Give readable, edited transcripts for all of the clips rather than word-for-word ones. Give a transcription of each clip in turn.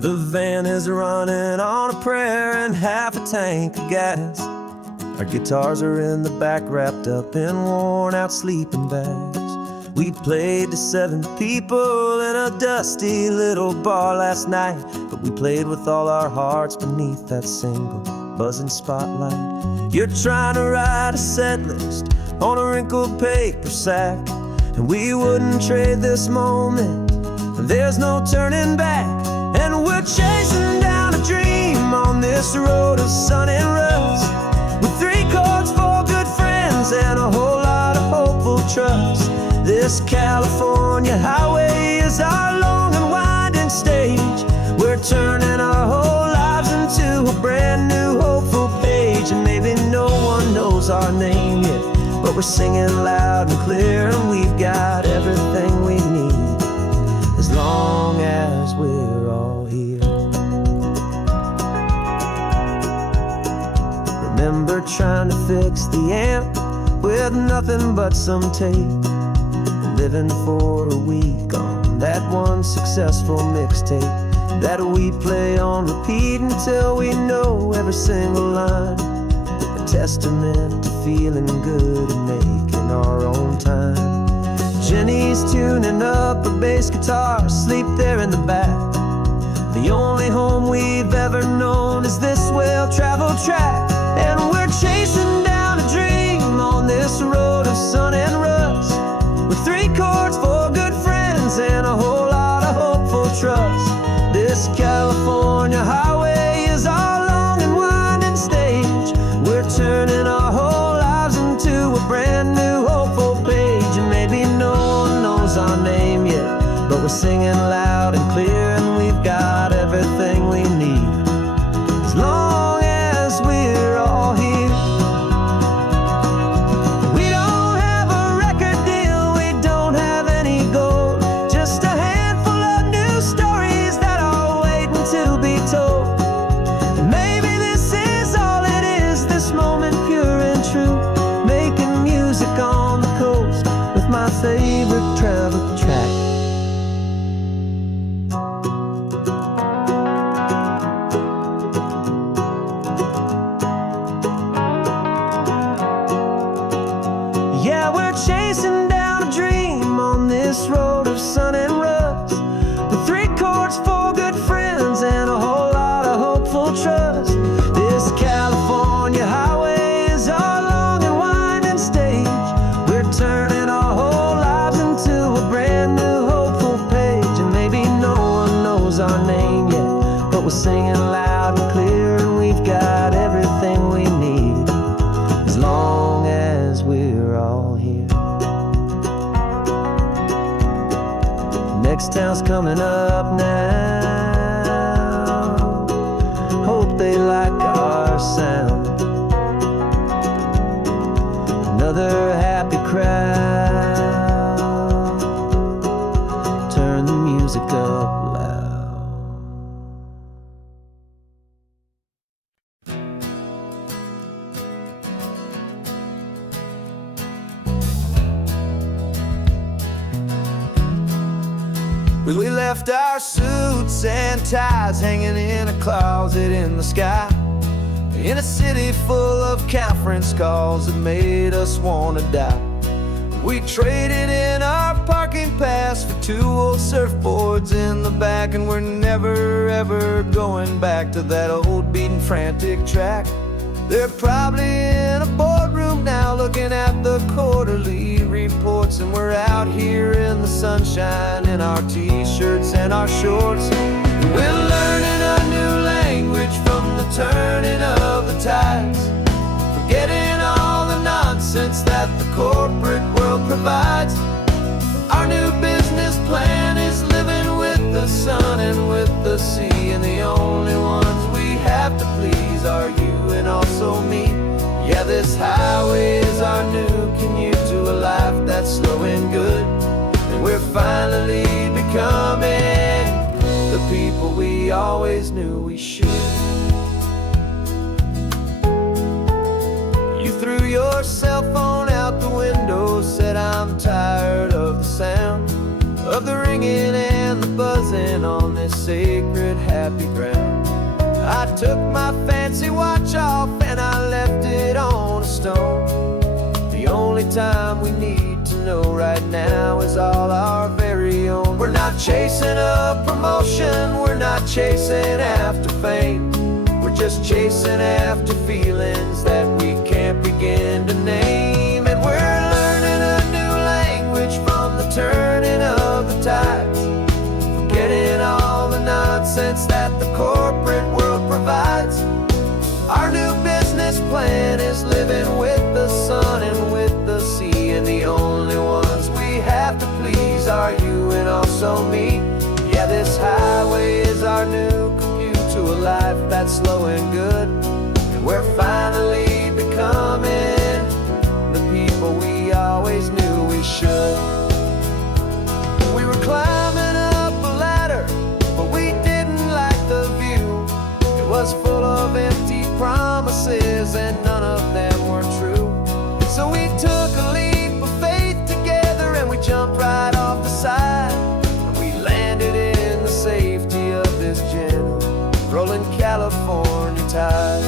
The van is running on a prayer and half a tank of gas. Our guitars are in the back, wrapped up in worn-out sleeping bags. We played to 7 people in a dusty little bar last night, but we played with all our hearts beneath that single buzzing spotlight. You're trying to write a set list on a wrinkled paper sack, and we wouldn't trade this moment. There's no turning back, and we're chasing down a dream on this road of sun and rust, with 3 chords, 4 good friends, and a whole lot of hopeful trust. This California highway is our long and winding stage. We're turning our whole lives into a brand new hopeful page. And maybe no one knows our name yet, but we're singing loud and clear, and we've got everything we need, as long as we're all here. Remember trying to fix the amp with nothing but some tape, living for a week on that one successful mixtape that we play on repeat until we know every single line. A testament to feeling good and making our own time. Jenny's tuning up her bass guitar, asleep there in the back. The only home we've ever known is this well-traveled track, and we're chasing down a dream on this road of sun and rust, with 3 chords, 4 good friends, and a whole lot of hopeful trust. This California highway is our long and winding stage. We're turning our whole lives into a brand new hopeful page. And maybe no one knows our name yet, but we're singing loud and clear, and we've got everything we need, as long as we're all here. My favorite travel track. Yeah, we're chasing down a dream on this road of sun and rust, with 3 chords, 4 good friends, and a whole lot of hopeful trust. This California highway is our long and winding stage. We're turning our whole lives into a brand new hopeful page. And maybe no one knows our name yet, but we're singing loud and clear, and we've got everything we need, as long as we're all here. Next town's coming up now. Hope they like our sound. Another happy crowd. Turn the music up loud. We left our suits and ties hanging in a closet in the sky, in a city full of conference calls that made us wanna die. We traded in our parking pass for 2 old surfboards in the back, and we're never ever going back to that old beaten frantic track. They're probably in a boardroom now looking at the quarterly reports, and we're out here in the sunshine in our t-shirts and our shorts. We're learning a new language from the turning of the tides, forgetting all the nonsense that the corporate world provides. Our new business plan is living with the sun and with the sea, and the only ones we have to please are you and also me. Yeah, this highway is our new commute to a life that's slow and good, and we're finally becoming the people we always knew we should. You threw your cell phone out the window, said I'm tired of the sound of the ringing and the buzzing on this this sacred happy ground. I took my fancy watch off and I left it on a stone. The only time we need to know right now is all our very own. We're not chasing a promotion, we're not chasing after fame. We're just chasing after feelings that we can't begin to name. And we're learning a new language from the turning of the tides, forgetting all the nonsense that the corporate world provides. Our new business plan is living with the sun and with the sea, and the only ones we have to please are you and also me. Yeah, this highway is our new commute to a life that's slow and good, and we're finally becoming the people we always knew we should. We were climbing up a ladder, but we didn't like the view. It was full of empty promises and none of them were true. So we took a leap of faith together and we jumped right off the side, and we landed in the safety of this gentle rolling California tide.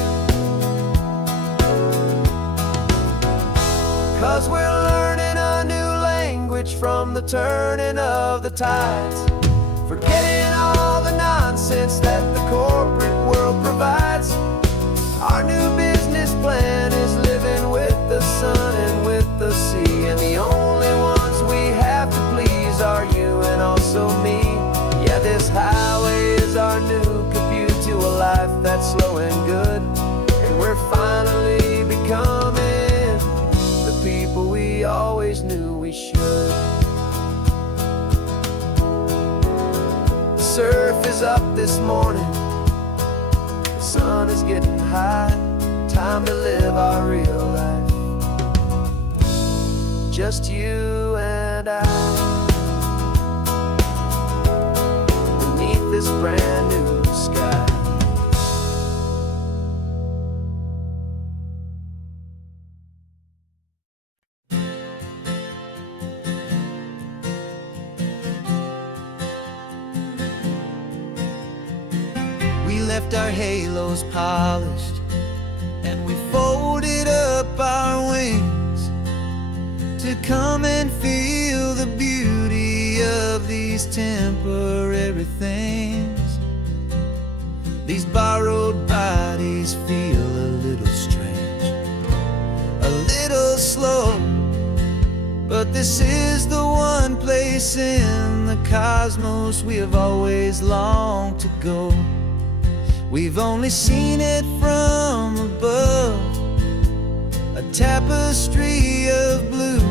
'Cause we're learning a new language from the turning of the tides, forgetting all the nonsense that the corporate world provides. Our new business plan is living with the sun and with the sea, and the only ones we have to please are you and also me. Yeah, this highway is our new commute to a life that's slow and good, and we're finally becoming the people we always knew we should. The surf is up this morning, the sun is getting high, time to live our real life, just you and I, beneath this brand new sky. We left our halos polished and we folded up our wings to come and feel the beauty of these temporary things. These borrowed bodies feel a little strange, a little slow, but this is the one place in the cosmos we have always longed to go. We've only seen it from above, a tapestry of blue,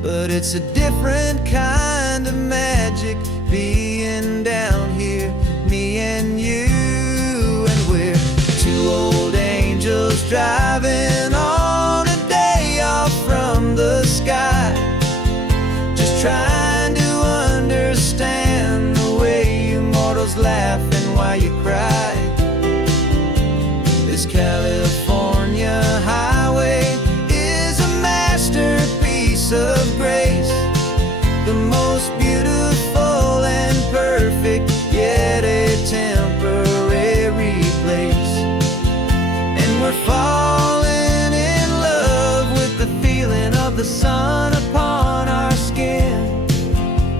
but it's a different kind of magic being down here, me and you. And we're two old angels driving on a day off from the sky, just trying to understand the way you mortals laugh and why you cry. This California highway is a masterpiece of grace, the most beautiful and perfect, yet a temporary place. And we're falling in love with the feeling of the sun upon our skin,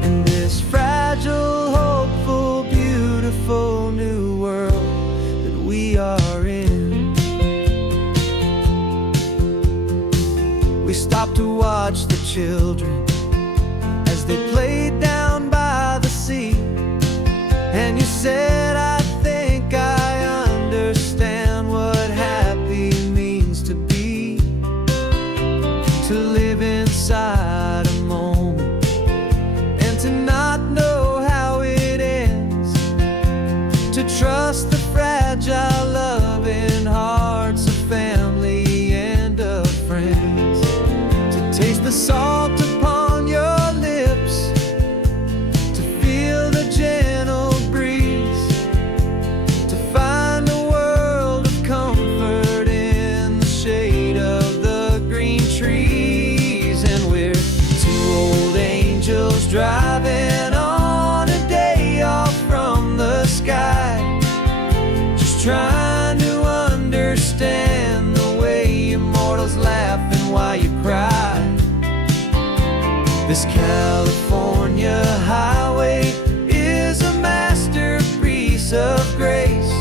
and this fragile, hopeful, beautiful new world that we are in. We stopped to watch the children as they played down by the sea, and you said, I think I understand what happy means to be, to live inside a moment and to not know how it ends, to trust the fragile loving hearts of family and of friends, to taste the salt California highway is a masterpiece of grace,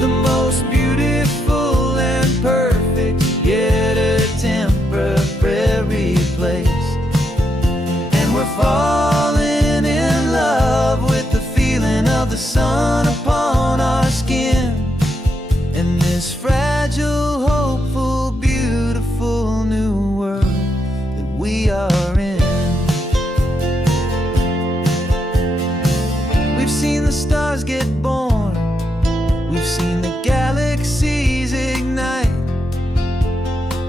the most beautiful and perfect, yet a temporary place. And we're falling in love with the feeling of the sun upon our skin, in this fragile, hopeful, beautiful new world that we are in. We've seen the stars get born, we've seen the galaxies ignite,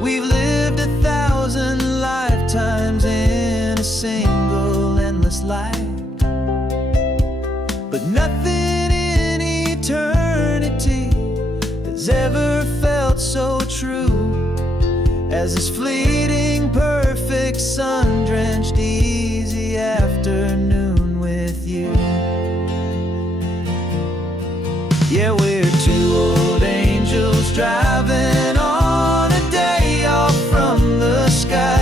we've lived 1,000 lifetimes in a single endless life. But nothing in eternity has ever felt so true as this fleeting, perfect, sun-drenched, easy afternoon with you. Yeah, we're two old angels driving on a day off from the sky,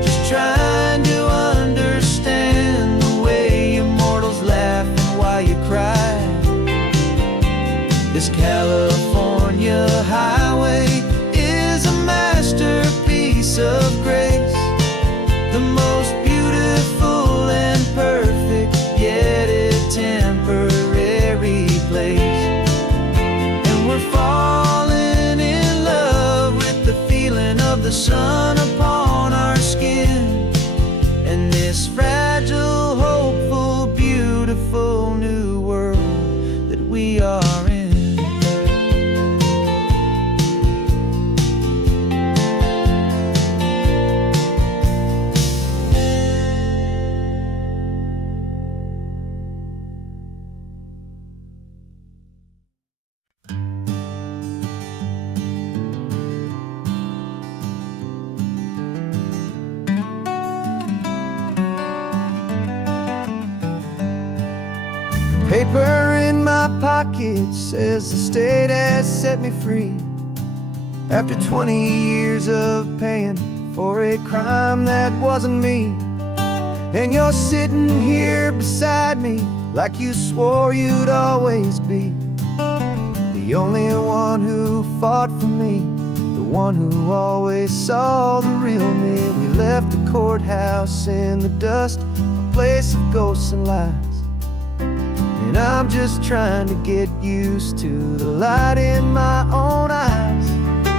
just trying to understand the way you mortals laugh and why you cry. This California highway is a masterpiece of grace, the most beautiful and perfect, yet a temporary place. And we're falling in love with the feeling of the sun upon our skin, and this fragile, hopeful, beautiful new world that we are in. Paper in my pocket says the state has set me free, after 20 years of paying for a crime that wasn't me. And you're sitting here beside me like you swore you'd always be, the only one who fought for me, the one who always saw the real me. We left the courthouse in the dust, a place of ghosts and lies, and I'm just trying to get used to the light in my own eyes.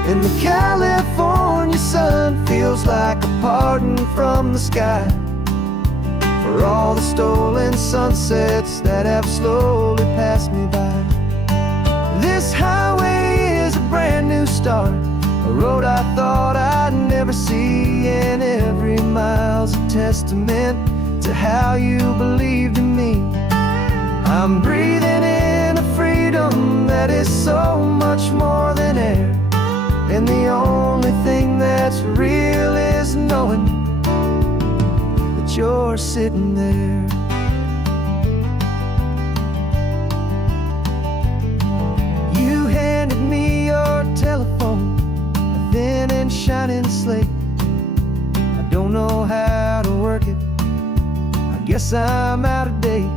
And the California sun feels like a pardon from the sky for all the stolen sunsets that have slowly passed me by. This highway is a brand new start, a road I thought I'd never see, and every mile's a testament to how you believed in me. I'm breathing in a freedom that is so much more than air, and the only thing that's real is knowing that you're sitting there. You handed me your telephone, a thin and shining slate. I don't know how to work it, I guess I'm out of date.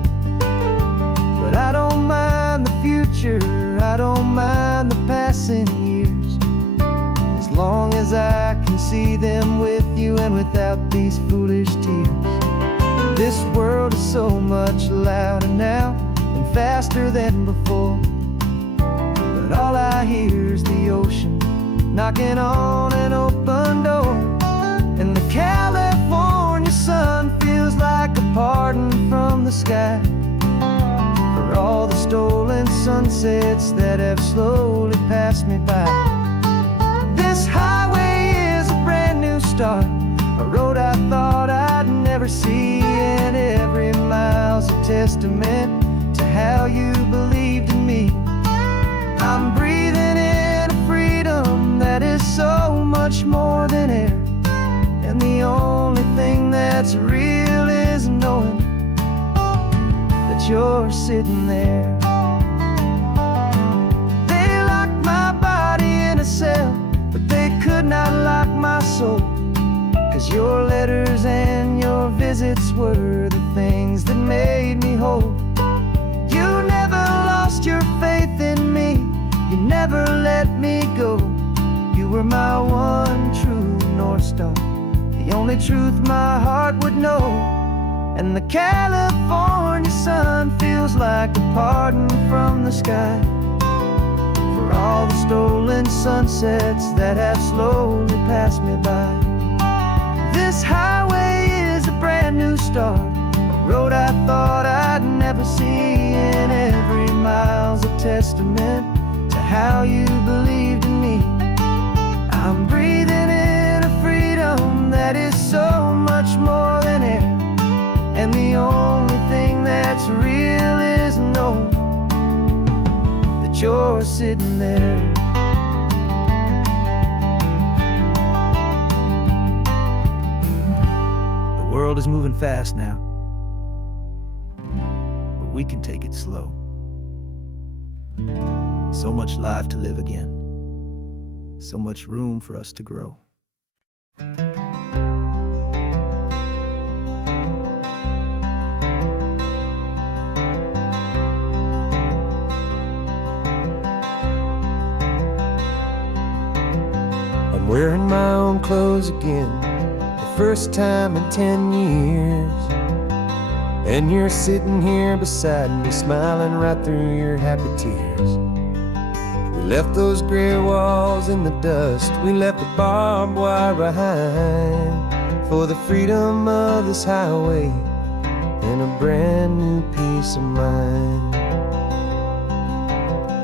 But I don't mind the future, I don't mind the passing years, as long as I can see them with you and without these foolish tears. This world is so much louder now and faster than before, but all I hear is the ocean knocking on an open door. And the California sun feels like a pardon from the sky for all the stolen sunsets that have slowly passed me by. This highway is a brand new start, a road I thought I'd never see, and every mile's a testament to how you believed in me. I'm breathing in a freedom that is so much more than air, and the only thing that's real is knowing that you're sitting there. They locked my body in a cell, but they could not lock my soul, 'cause 'cause your letters and your visits were the things that made me whole. You never lost your faith in me, you never let me go. You were my one true North Star, the only truth my heart would know. And the California sun feels like a pardon from the sky for all the stolen sunsets that have slowly passed me by. This highway is a brand new start, a road I thought I'd never see, and every mile's a testament to how you believed in me. I'm breathing in a freedom that is so much more than air, and the only thing that's real is knowing that you're sitting there. The world is moving fast now, but we can take it slow. So much life to live again, so much room for us to grow. I'm wearing my own clothes again, the first time in 10 years. And you're sitting here beside me, smiling right through your happy tears. We left those gray walls in the dust, we left the barbed wire behind, for the freedom of this highway and a brand new peace of mind.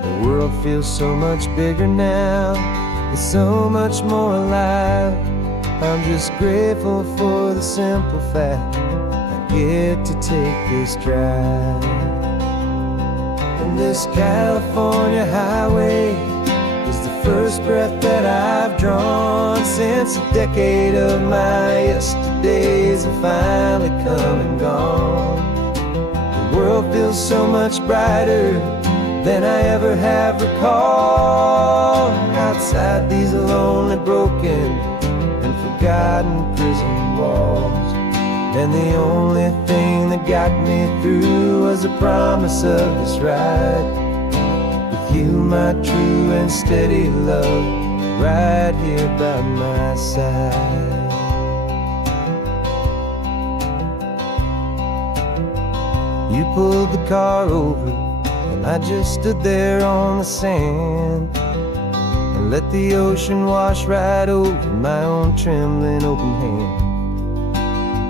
The world feels so much bigger now, it's so much more alive. I'm just grateful for the simple fact I get to take this drive. And this California highway is the first breath that I've drawn since a decade of my yesterdays have finally come and gone. The world feels so much brighter than I ever have recalled. Outside these lonely, broken, and forgotten prison walls, and the only thing that got me through was the promise of this ride with you, my true and steady love, right here by my side. You pulled the car over, and I just stood there on the sand and let the ocean wash right over my own trembling open hand.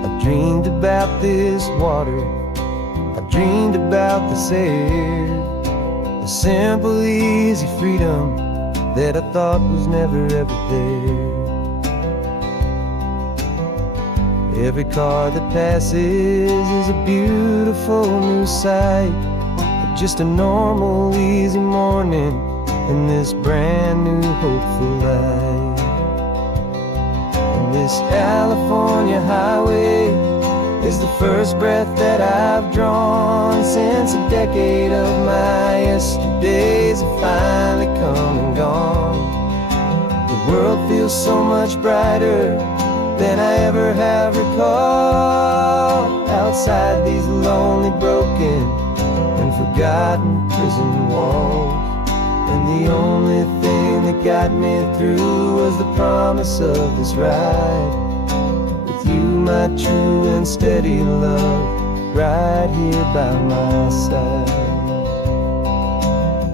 I dreamed about this water, I dreamed about this air, the simple, easy freedom that I thought was never ever there. Every car that passes is a beautiful new sight, just a normal, easy morning in this brand new, hopeful life. And this California highway is the first breath that I've drawn since a decade of my yesterdays have finally come and gone. The world feels so much brighter than I ever have recalled. Outside these lonely, broken, and forgotten prison walls, and the only thing that got me through was the promise of this ride with you, my true and steady love, right here by my side.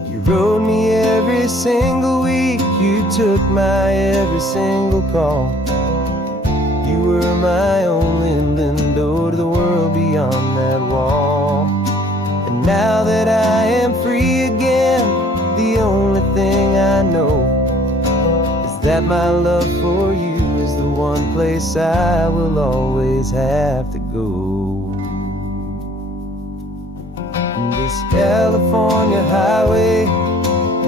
You rode me every single week, you took my every single call. You were my only window to the world beyond that wall. And now that I am free again, the only thing I know is that my love for you is the one place I will always have to go. And this California highway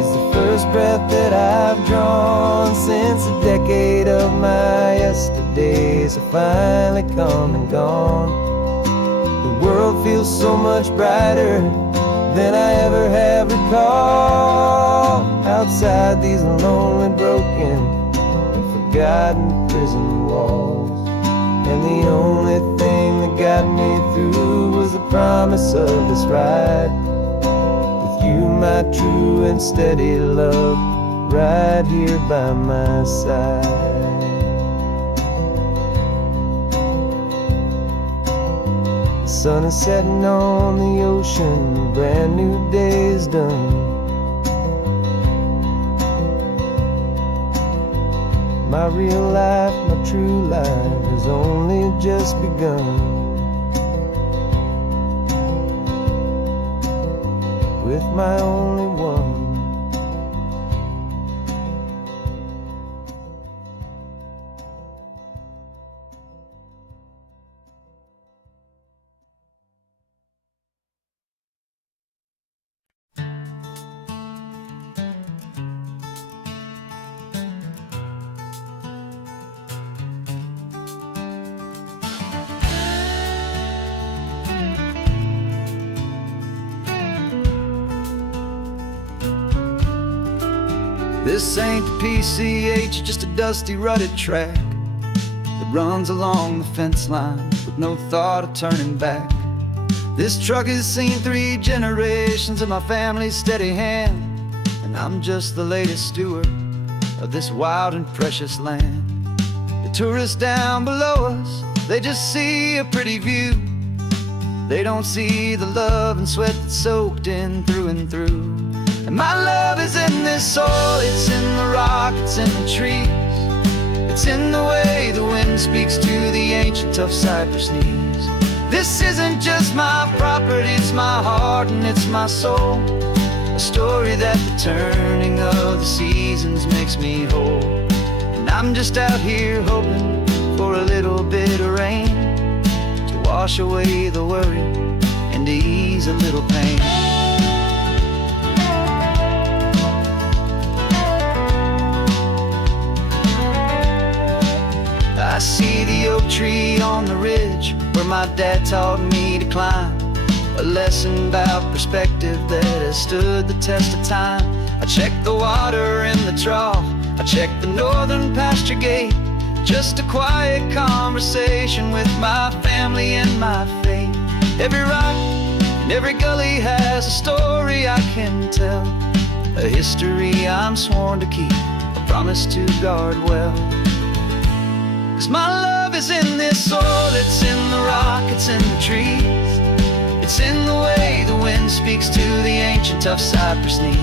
is the first breath that I've drawn since a decade of my yesterdays have finally come and gone. The world feels so much brighter than I ever have recalled. Outside these lonely, broken, and forgotten prison walls, And the only thing that got me through was the promise of this ride. With you, my true and steady love, right here by my side. The sun is setting on the ocean, a brand new day is done. My real life, my true life has only just begun. With my only one. This ain't the PCH, just a dusty, rutted track that runs along the fence line with no thought of turning back. This truck has seen 3 generations of my family's steady hand, and I'm just the latest steward of this wild and precious land. The tourists down below us, they just see a pretty view. They don't see the love and sweat that's soaked in through and through. And my love is in this soil, it's in the rock, it's in the trees. It's in the way the wind speaks to the ancient tough cypress knees. This isn't just my property, it's my heart and it's my soul. A story that the turning of the seasons makes me whole. And I'm just out here hoping for a little bit of rain to wash away the worry and to ease a little pain. I see the oak tree on the ridge where my dad taught me to climb. A lesson about perspective that has stood the test of time. I check the water in the trough, I check the northern pasture gate. Just a quiet conversation with my family and my faith. Every rock and every gully has a story I can tell, a history I'm sworn to keep, a promise to guard well. 'Cause my love is in this soil, it's in the rock, it's in the trees. It's in the way the wind speaks to the ancient tough cypress knees.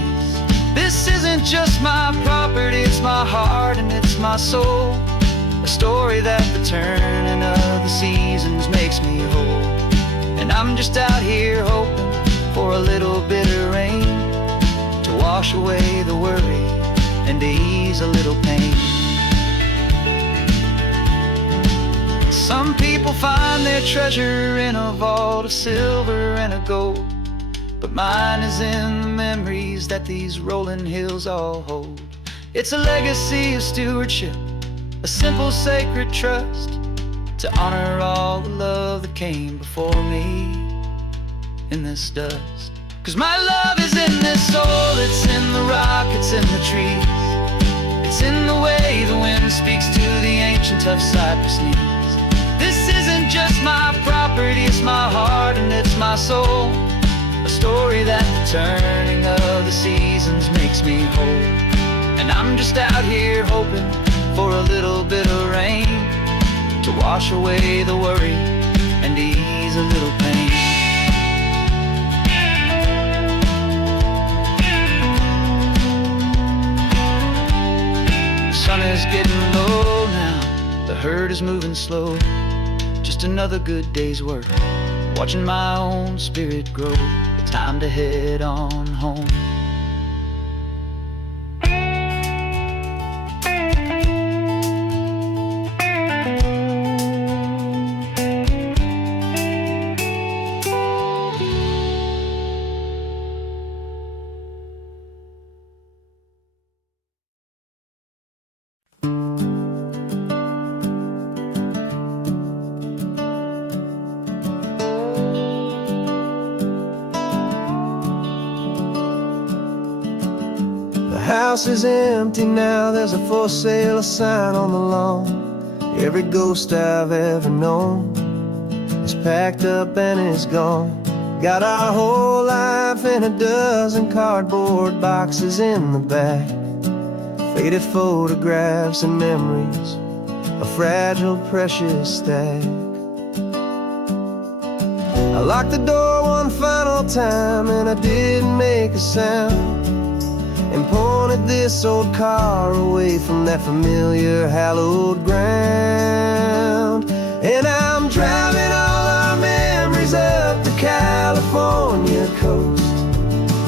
This isn't just my property, it's my heart and it's my soul. A story that the turning of the seasons makes me whole. And I'm just out here hoping for a little bit of rain to wash away the worry and to ease a little pain. Some people find their treasure in a vault of silver and a gold, but mine is in the memories that these rolling hills all hold. It's a legacy of stewardship, a simple sacred trust, to honor all the love that came before me in this dust. 'Cause my love is in this soil, it's in the rock, it's in the trees. It's in the way the wind speaks to the ancient tough cypress knees. This isn't just my property, it's my heart and it's my soul. A story that the turning of the seasons makes me whole. And I'm just out here hoping for a little bit of rain to wash away the worry and ease a little pain. The sun is getting low now, the herd is moving slow. Just another good day's work, watching my own spirit grow. Time to head on home. The house is empty now, there's a for sale sign on the lawn. Every ghost I've ever known is packed up and is gone. Got our whole life in a dozen cardboard boxes in the back. Faded photographs and memories, a fragile, precious stack. I locked the door one final time and I didn't make a sound, and pointed this old car away from that familiar hallowed ground. And I'm driving all our memories up the California coast,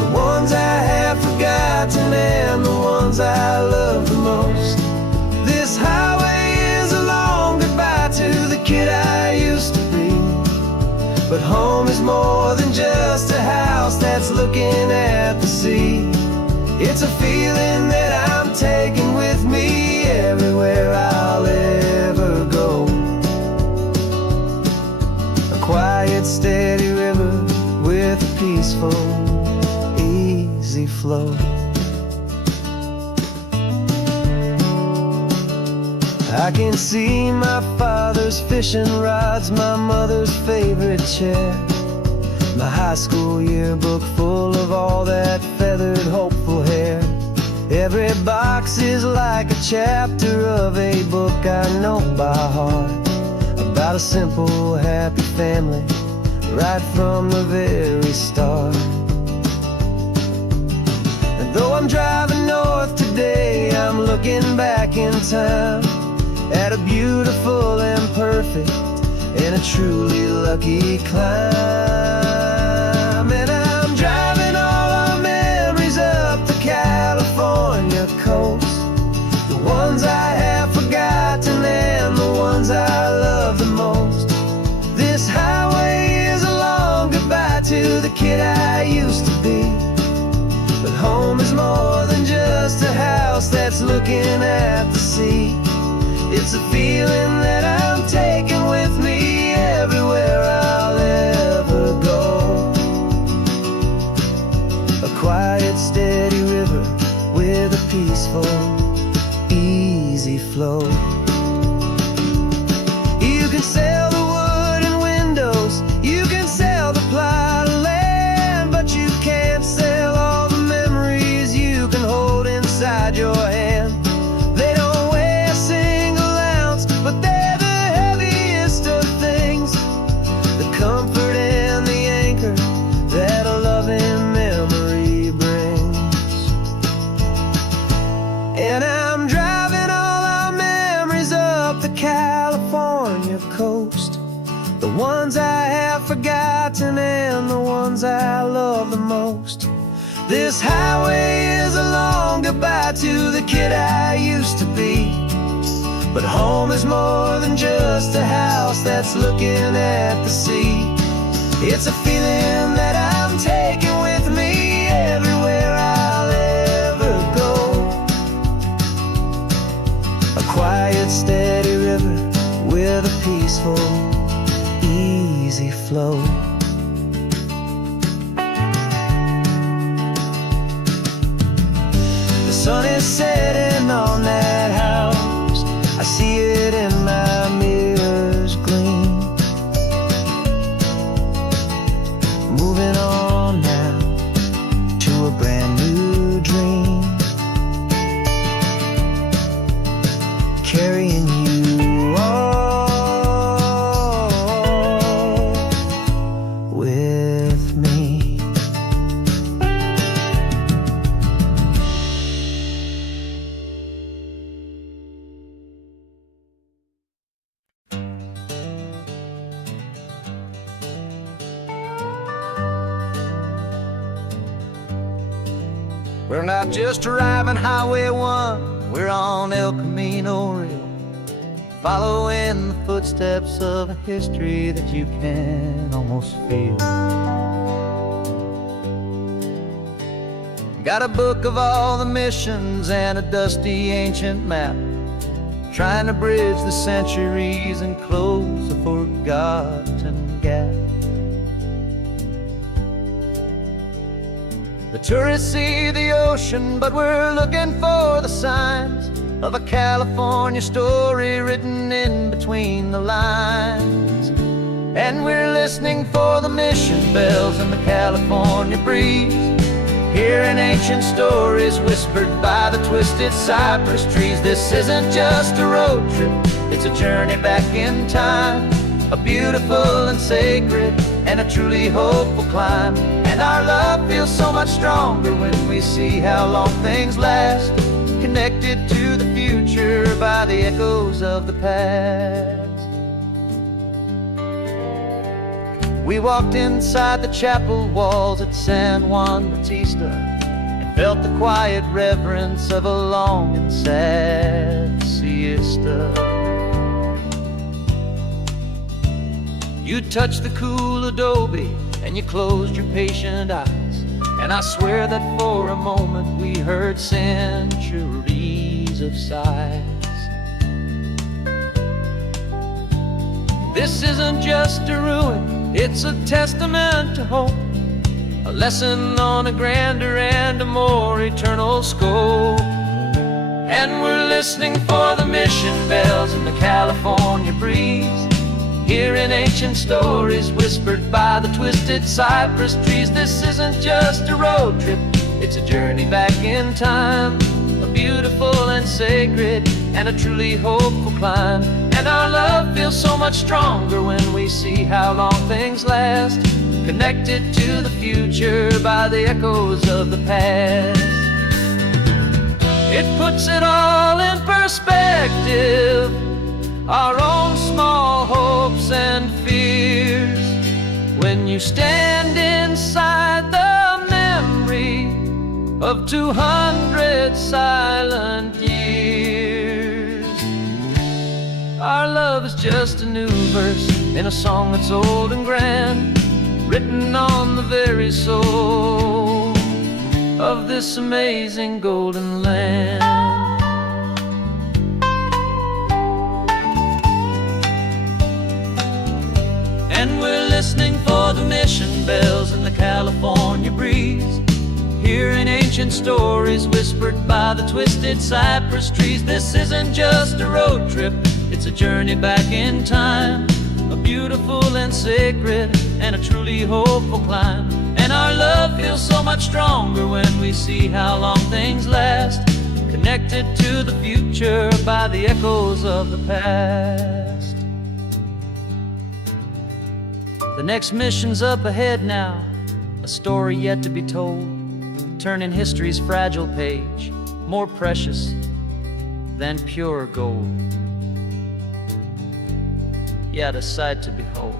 the ones I have forgotten and the ones I love the most. This highway is a long goodbye to the kid I used to be, but home is more than just a house that's looking at the sea. It's a feeling that I'm taking with me everywhere I'll ever go. A quiet, steady river with a peaceful, easy flow. I can see my father's fishing rods, my mother's favorite chair, my high school yearbook full of all that feathered, hopeful hair. Every box is like a chapter of a book I know by heart, about a simple, happy family right from the very start. And though I'm driving north today, I'm looking back in time at a beautiful and perfect and a truly lucky climb. And I'm driving all our memories up the California coast, the ones I have forgotten and the ones I love the most. This highway is a long goodbye to the kid I used to be, but home is more than just a house that's looking at the sea. It's a feeling that I'm taking with me everywhere I'll ever go. A quiet, steady river with a peaceful, easy flow. You can sell the wood and windows, you can sell the plot of land, but you can't sell all the memories you can hold inside your hand. They don't weigh a single ounce, but they're the heaviest of things, the comfort and the anchor that a loving memory brings. And I'm driving all our memories up the California coast, the ones I have forgotten and the ones I love the most. This highway is a long goodbye to the kid I used to be, but home is more than just a house that's looking at the sea. It's a feeling that I'm taking with me everywhere I'll ever go. A quiet, steady river with a peaceful, easy flow. The sun is setting on that house, I see it in my mirror's gleam. Moving on now to a brand new dream, carrying you all with me. We're not just driving Highway 1, we're on El Camino Real, following the footsteps of a history that you can almost feel. Got a book of all the missions and a dusty ancient map, trying to bridge the centuries and close a forgotten gap. The tourists see the ocean, but we're looking for the signs of a California story written in between the lines. And we're listening for the mission bells and the California breeze, hearing ancient stories whispered by the twisted cypress trees. This isn't just a road trip, it's a journey back in time, a beautiful and sacred and a truly hopeful climb. And our love feels so much stronger when we see how long things last, connected to the future by the echoes of the past. We walked inside the chapel walls at San Juan Bautista and felt the quiet reverence of a long and sad siesta. You touched the cool adobe and you closed your patient eyes, and I swear that for a moment we heard centuries of sighs. This isn't just a ruin, it's a testament to hope, a lesson on a grander and a more eternal scope. And we're listening for the mission bells in the California breeze, hearing ancient stories whispered by the twisted cypress trees. This isn't just a road trip, it's a journey back in time, a beautiful and sacred and a truly hopeful climb. And our love feels so much stronger when we see how long things last, connected to the future by the echoes of the past. It puts it all in perspective, our own small hopes and fears, when you stand inside the memory of 200 silent years. Our love is just a new verse in a song that's old and grand, written on the very soul of this amazing golden land. And we're listening for the mission bells in the California breeze, hearing ancient stories whispered by the twisted cypress trees. This isn't just a road trip, it's a journey back in time, a beautiful and sacred and a truly hopeful climb. And our love feels so much stronger when we see how long things last, connected to the future by the echoes of the past. The next mission's up ahead now, a story yet to be told, turning history's fragile page more precious than pure gold. Yet a sight to behold.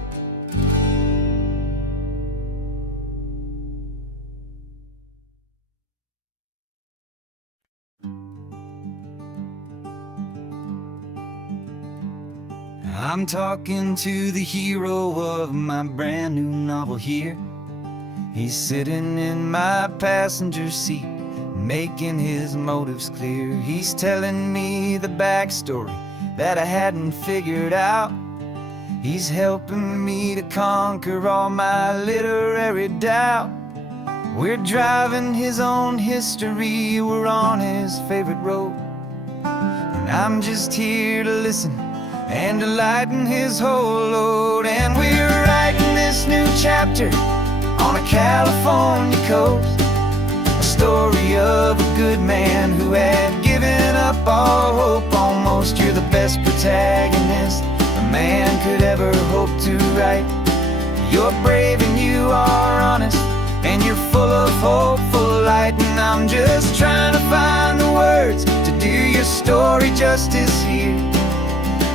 I'm talking to the hero of my brand new novel here. He's sitting in my passenger seat, making his motives clear. He's telling me the backstory that I hadn't figured out. He's helping me to conquer all my literary doubt. We're driving his own history, we're on his favorite road, and I'm just here to listen and to lighten his whole load. And we're writing this new chapter on a California coast, a story of a good man who had given up all hope almost. You're the best protagonist a man could ever hope to write. You're brave and you are honest, and you're full of hopeful light. And I'm just trying to find the words to do your story justice here,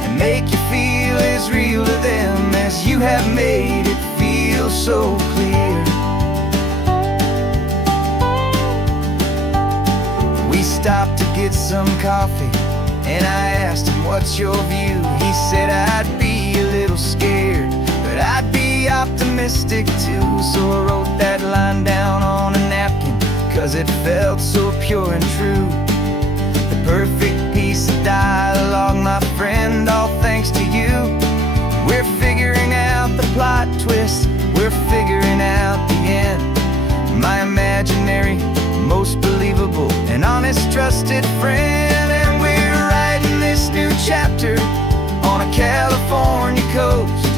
and make you feel as real to them as you have made it feel so clear. We stopped to get some coffee, and I asked him, what's your view? He said, I'd be a little scared, but I'd be optimistic too. So I wrote that line down on a napkin, 'cause it felt so pure and true. The perfect piece of dialogue, my friend, all thanks to you. We're figuring out the plot twist, we're figuring out the end. My imaginary, most believable and honest trusted friend. And we're this new chapter on a California coast.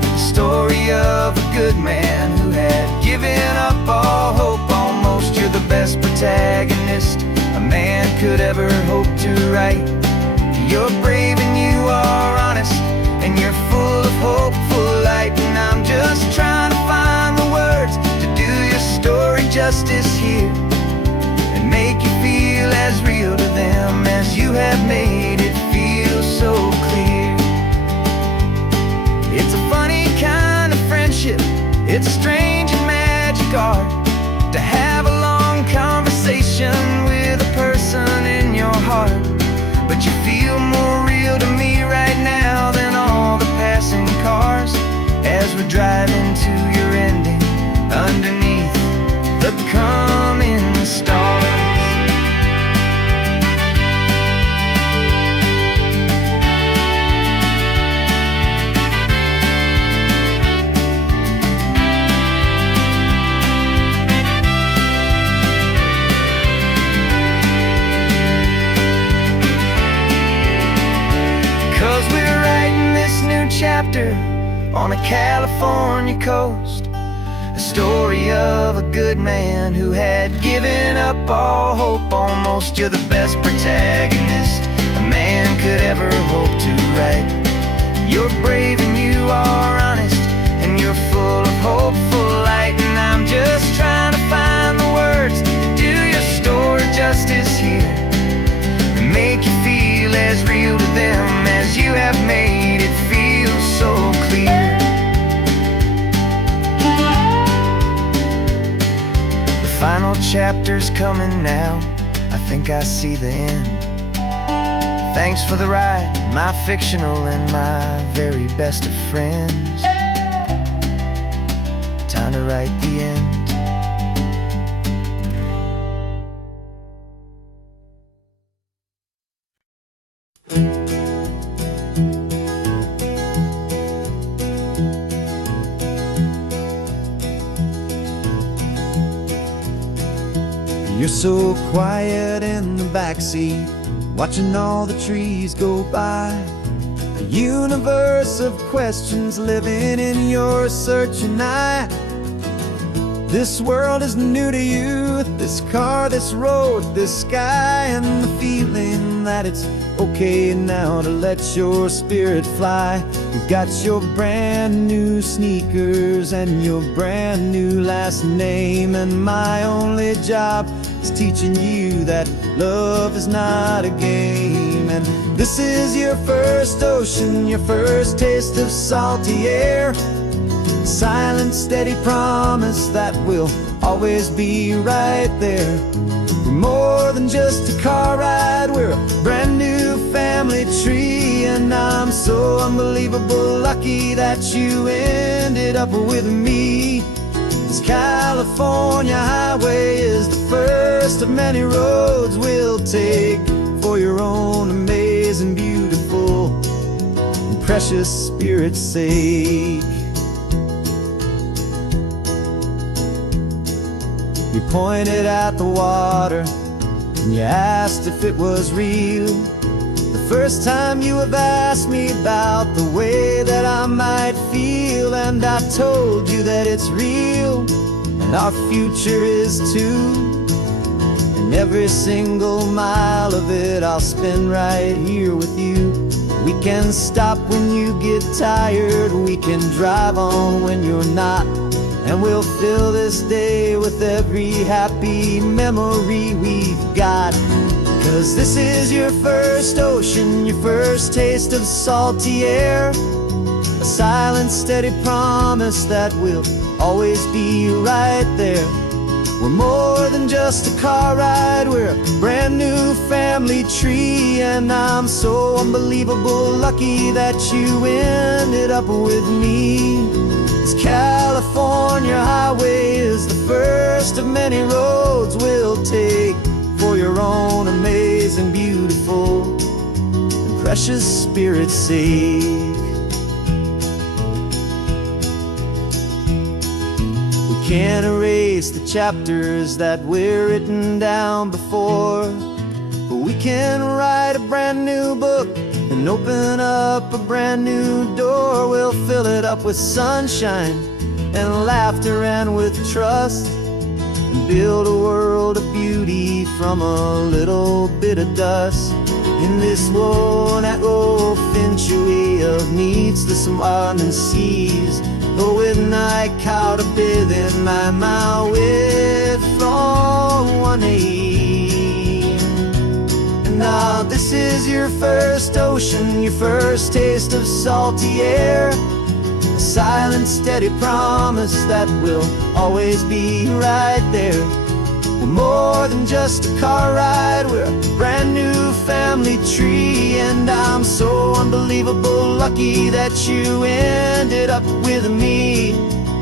The story of a good man who had given up all hope almost. You're the best protagonist a man could ever hope to write. You're brave and you are honest, and you're full of hopeful light. And I'm just trying to find the words to do your story justice here, and make you feel as real to them as you have made it feel so clear. It's a funny kind of friendship, it's a strange and magic art to have a long conversation with a person in your heart. But you feel more real to me right now than all the passing cars, as we're driving to your ending underneath the coming stars. 'Cause we're writing this new chapter on a California coast, a story of a good man who had given up all hope almost. You're the best protagonist a man could ever hope to write. You're brave and you are honest, and you're full of hopeful light. And I'm just trying to find the words to do your story justice here, and make you feel as real to them as you have made it feel so clear. The final chapter's coming now, I think I see the end. Thanks for the ride, my fictional and my very best of friends. Time to write the end. You're so quiet in the backseat, watching all the trees go by. A universe of questions living in your searching eye. This world is new to you, this car, this road, this sky, and the feeling that it's okay now to let your spirit fly. You've got your brand new sneakers and your brand new last name, and my only job is teaching you that love is not a game. And this is your first ocean, your first taste of salty air, silent, steady promise that we'll always be right there. We're more than just a car ride, we're a brand new family tree. And I'm so unbelievable lucky that you ended up with me. This California highway is the first of many roads we'll take for your own amazing, beautiful, and precious spirit's sake. You pointed at the water and you asked if it was real. The first time you have asked me about the way that I might feel, and I told you that it's real and our future is too. And every single mile of it I'll spend right here with you. We can stop when you get tired, we can drive on when you're not, and we'll fill this day with every happy memory we've got. 'Cause this is your first ocean, your first taste of salty air, a silent, steady promise that we'll always be right there. We're more than just a car ride, we're a brand new family tree. And I'm so unbelievable lucky that you ended up with me. This California highway is the first of many roads we'll take for your own amazing, beautiful, and precious spirit's sake. We can't erase the chapters that we're written down before, but we can write a brand new book and open up a brand new door. We'll fill it up with sunshine and laughter and with trust, and build a world of beauty from a little bit of dust. In this world that century of needs, the surrounding seas, oh, with night caught a bit in my mouth with from one aim. And now this is your first ocean, your first taste of salty air, a silent, steady promise that we'll always be right there. We're more than just a car ride, we're a brand new family tree. And I'm so unbelievable lucky that you ended up with me.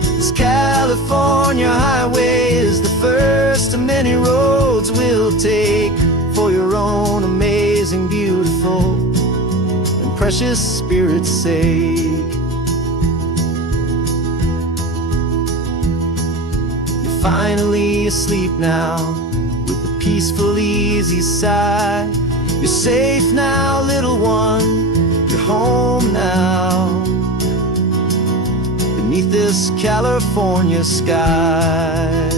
This California highway is the first of many roads we'll take for your own amazing, beautiful, and precious spirit's sake. Finally asleep now, with a peaceful, easy sigh. You're safe now, little one, you're home now, beneath this California sky.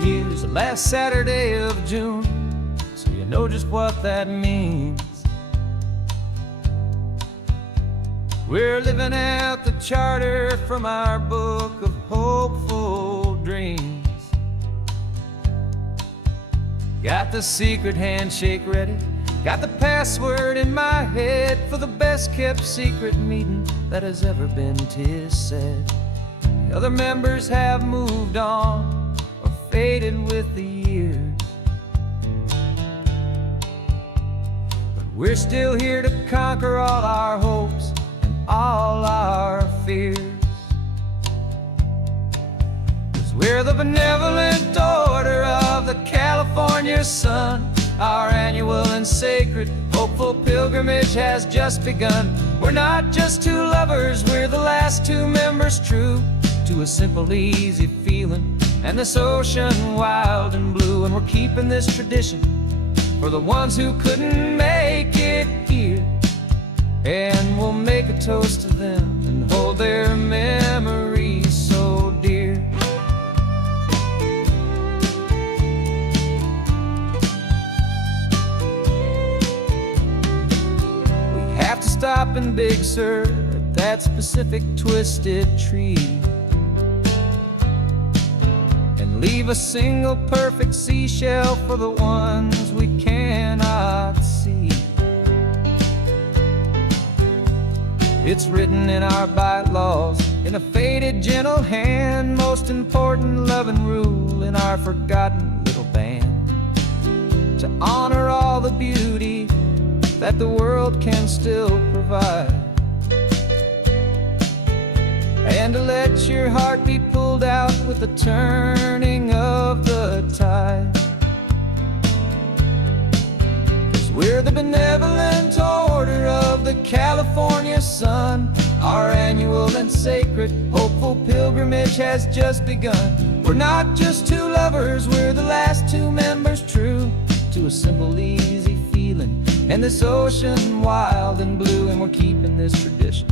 Here's the last Saturday of June, so you know just what that means. We're living out the charter from our book of hopeful dreams. Got the secret handshake ready, got the password in my head for the best kept secret meeting that has ever been, 'tis said. The other members have moved on, faded with the years, but we're still here to conquer all our hopes and all our fears. 'Cause we're the benevolent order of the California sun. Our annual and sacred hopeful pilgrimage has just begun. We're not just two lovers, we're the last two members true to a simple, easy feeling and this ocean wild and blue. And we're keeping this tradition for the ones who couldn't make it here, and we'll make a toast to them and hold their memories so dear. We have to stop in Big Sur at that specific twisted tree, leave a single perfect seashell for the ones we cannot see. It's written in our bylaws in a faded, gentle hand, most important loving rule in our forgotten little band, to honor all the beauty that the world can still provide, and to let your heart be pulled out with the turning of the tide. 'Cause we're the benevolent order of the California sun. Our annual and sacred hopeful pilgrimage has just begun. We're not just two lovers, we're the last two members true to a simple, easy feeling and this ocean wild and blue. And we're keeping this tradition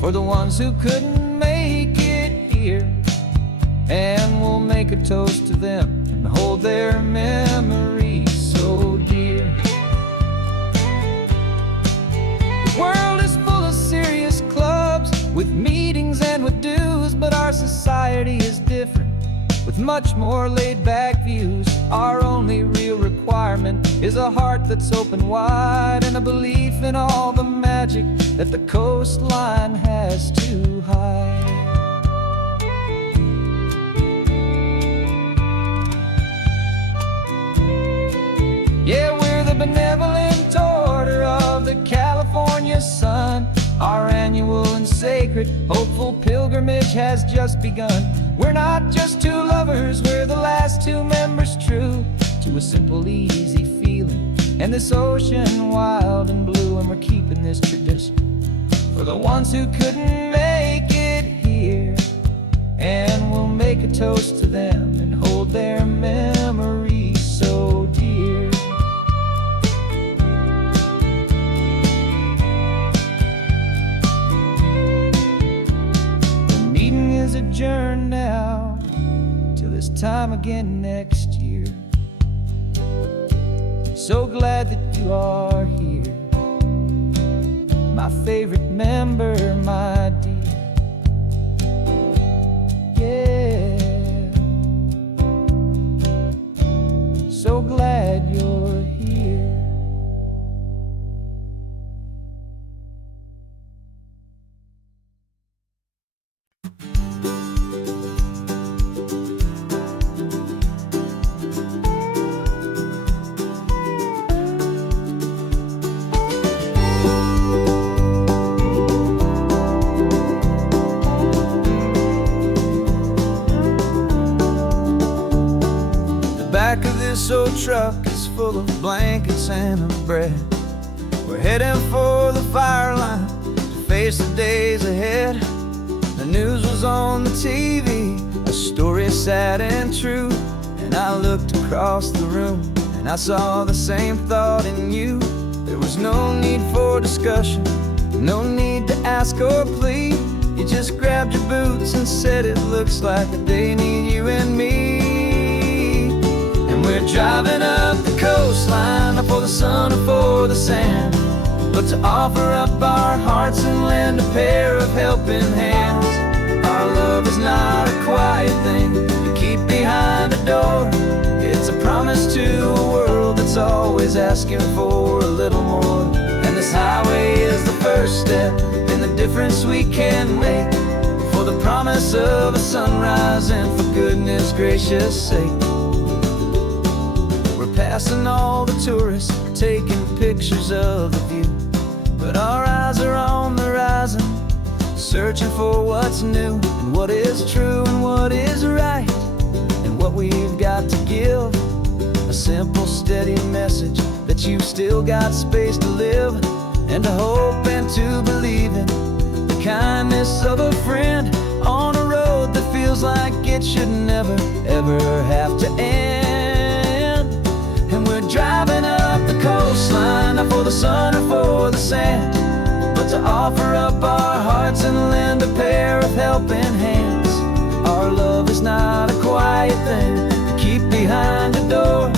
for the ones who couldn't make it here, and we'll make a toast to them and hold their memories so dear. The world is full of serious clubs with meetings and with dues, but our society is different with much more laid-back views. Our only real requirement is a heart that's open wide, and a belief in all the magic that the coastline has to hide. Yeah, we're the benevolent order of the California sun. Our annual and sacred, hopeful pilgrimage has just begun. We're not just two lovers, we're the last two members true to a simple, easy feeling. And this ocean wild and blue, and we're keeping this tradition for the ones who couldn't make it here. And we'll make a toast to them and hold their memories so dear. The meeting is adjourned now till this time again next year. So glad that you are here, my favorite member, my dear. Yeah, so glad you're here. Back of this old truck is full of blankets and a bread. We're heading for the fire line to face the days ahead. The news was on the TV, a story sad and true. And I looked across the room and I saw the same thought in you. There was no need for discussion, no need to ask or plead. You just grabbed your boots and said it looks like a day need you and me. We're driving up the coastline, not for the sun or for the sand, but to offer up our hearts and lend a pair of helping hands. Our love is not a quiet thing to keep behind a door. It's a promise to a world that's always asking for a little more. And this highway is the first step in the difference we can make, for the promise of a sunrise and for goodness gracious sake. Passing all the tourists, taking pictures of the view, but our eyes are on the horizon, searching for what's new and what is true and what is right, and what we've got to give. A simple, steady message that you've still got space to live, and to hope and to believe in the kindness of a friend on a road that feels like it should never, ever have to end. Driving up the coastline, not for the sun or for the sand, but to offer up our hearts and lend a pair of helping hands. Our love is not a quiet thing to keep behind a door.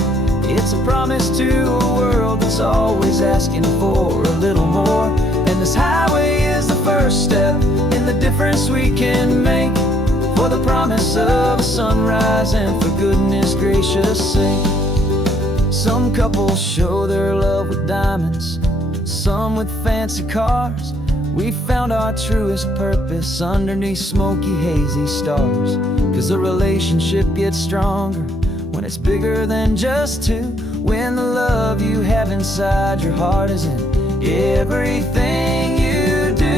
It's a promise to a world that's always asking for a little more. And this highway is the first step in the difference we can make, for the promise of a sunrise and for goodness gracious sake. Some couples show their love with diamonds, some with fancy cars. We found our truest purpose underneath smoky, hazy stars. 'Cause the relationship gets stronger when it's bigger than just two, when the love you have inside your heart is in everything you do.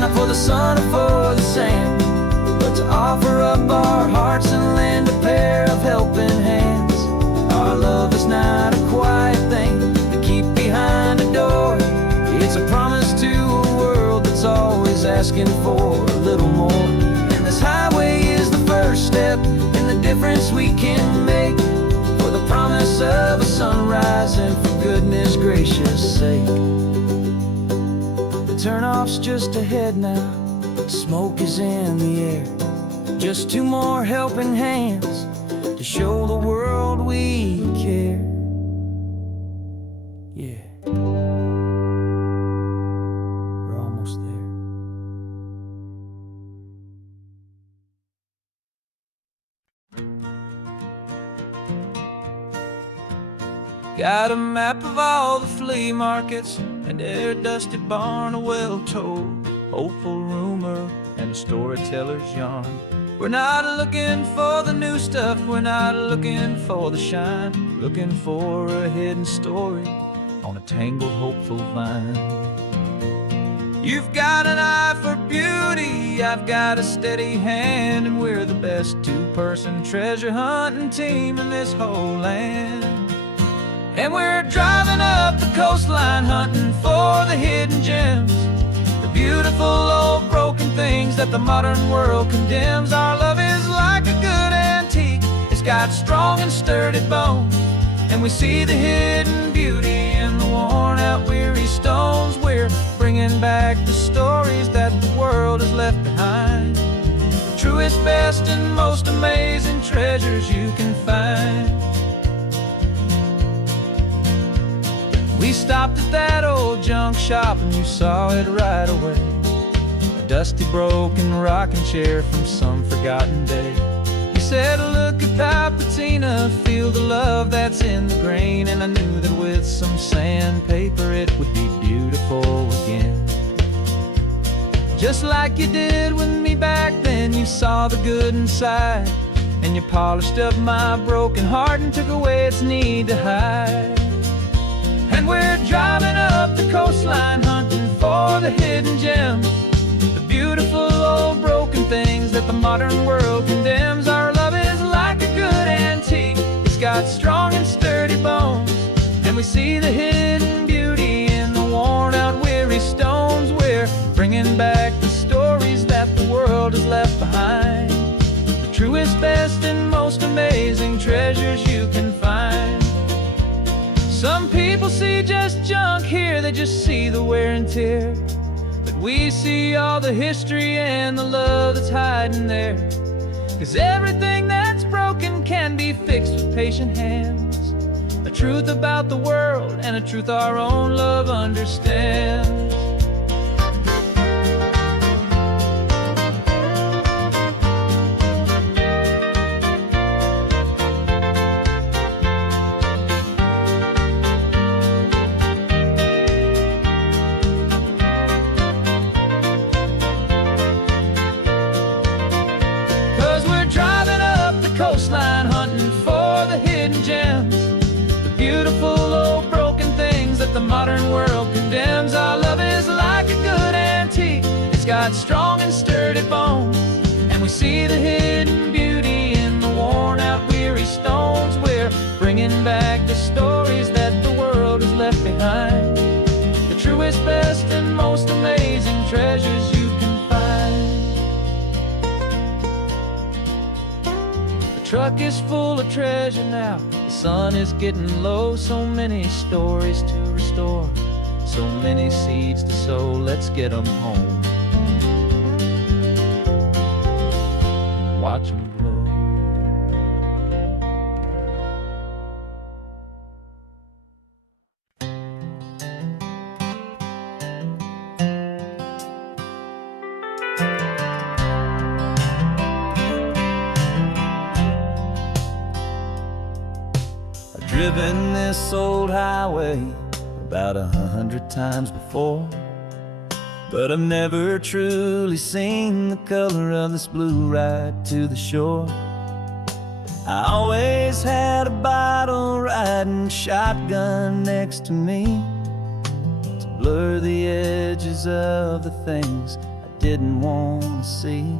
Not for the sun or for the sand, but to offer up our hearts and lend a pair of helping hands. Our love is not a quiet thing to keep behind a door. It's a promise to a world that's always asking for a little more. And this highway is the first step in the difference we can make, for the promise of a sunrise and for goodness gracious sake. Turnoff's just ahead now, smoke is in the air. Just two more helping hands to show the world we care. Yeah, we're almost there. Got a map of all the flea markets and their dusty barn well told. hopeful rumor, and a storyteller's yarn. We're not looking for the new stuff, we're not looking for the shine, looking for a hidden story on a tangled, hopeful vine. You've got an eye for beauty, I've got a steady hand, and we're the best two-person treasure hunting team in this whole land. And we're driving up the coastline hunting for the hidden gems, the beautiful old broken things that the modern world condemns. Our love is like a good antique, it's got strong and sturdy bones, and we see the hidden beauty in the worn out weary stones. We're bringing back the stories that the world has left behind, the truest, best, and most amazing treasures you can find. We stopped at that old junk shop and you saw it right away, a dusty, broken rocking chair from some forgotten day. You said, look at that patina, feel the love that's in the grain, and I knew that with some sandpaper it would be beautiful again. Just like you did with me back then, you saw the good inside, and you polished up my broken heart and took away its need to hide. And we're driving up the coastline hunting for the hidden gems, the beautiful old broken things that the modern world condemns. Our love is like a good antique, it's got strong and sturdy bones, and we see the hidden beauty in the worn out weary stones. We're bringing back the stories that the world has left behind, the truest, best, and most amazing treasures you can find. Some people see just junk here, they just see the wear and tear, but we see all the history and the love that's hiding there. 'Cause everything that's broken can be fixed with patient hands, a truth about the world and a truth our own love understands. Coastline hunting for the hidden gems, the beautiful old broken things that the modern world condemns. Our love is like a good antique, it's got strong and sturdy bones, and we see the hidden beauty in the worn out weary stones. We're bringing back the stories that the world has left behind, the truest, best, and most amazing treasures you can find. The truck is full of treasure now, the sun is getting low, so many stories to restore, so many seeds to sow. Let's get them home, watch them blow. Driven this old highway about 100 times before, but I've never truly seen the color of this blue right to the shore. I always had a bottle riding shotgun next to me to blur the edges of the things I didn't want to see.